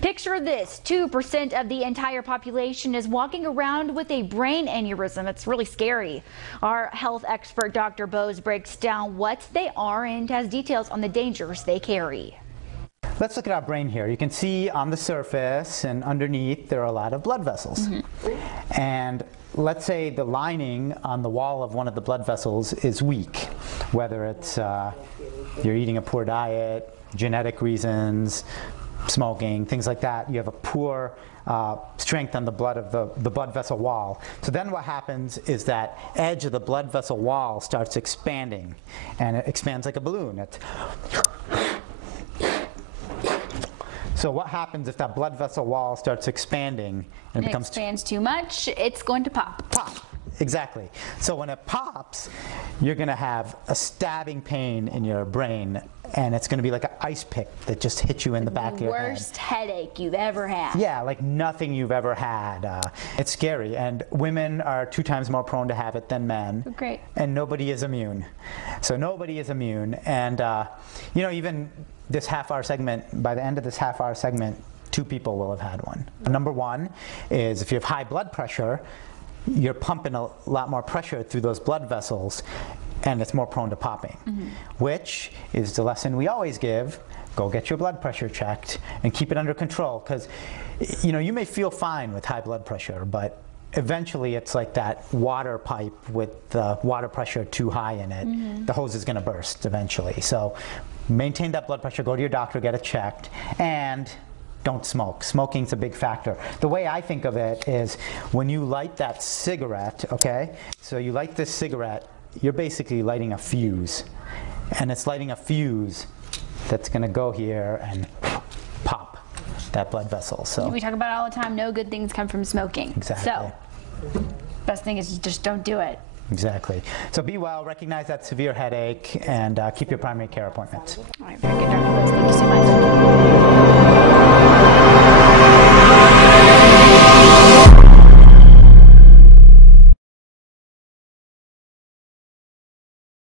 Picture this, 2% of the entire population is walking around with a brain aneurysm. It's really scary. Our health expert, Dr. Bose, breaks down what they are and has details on the dangers they carry. Let's look at our brain here. You can see on the surface and underneath there are a lot of blood vessels. And let's say the lining on the wall of one of the blood vessels is weak, whether it's you're eating a poor diet, genetic reasons, smoking, things like that. You have a poor strength on the blood of the blood vessel wall. So then what happens is that edge of the blood vessel wall starts expanding, and it expands like a balloon. So what happens if that blood vessel wall starts expanding and it becomes expands too much, it's going to pop. Pop. Exactly. So when it pops, you're going to have a stabbing pain in your brain, and it's going to be like an ice pick that just hits you in the back of your head. Worst headache you've ever had. Yeah, like nothing you've ever had. It's scary, and women are 2 times more prone to have it than men. Great. And nobody is immune. So nobody is immune, and you know, even this half-hour segment, by the end of this half-hour segment, 2 people will have had one. Number 1 is if you have high blood pressure, you're pumping a lot more pressure through those blood vessels, and it's more prone to popping, which is the lesson we always give. Go get your blood pressure checked and keep it under control, because you know, you may feel fine with high blood pressure, but eventually it's like that water pipe with the water pressure too high in it. The hose is going to burst eventually. So maintain that blood pressure, go to your doctor, get it checked, and don't smoke. Smoking's a big factor. The way I think of it is when you light that cigarette, okay? So you light this cigarette, you're basically lighting a fuse. And it's lighting a fuse that's gonna go here and pop that blood vessel. So we talk about it all the time, no good things come from smoking. Exactly. So, best thing is just don't do it. Exactly. So be well, recognize that severe headache, and keep your primary care appointments. All right, very good, Dr. Bose. Thank you so much.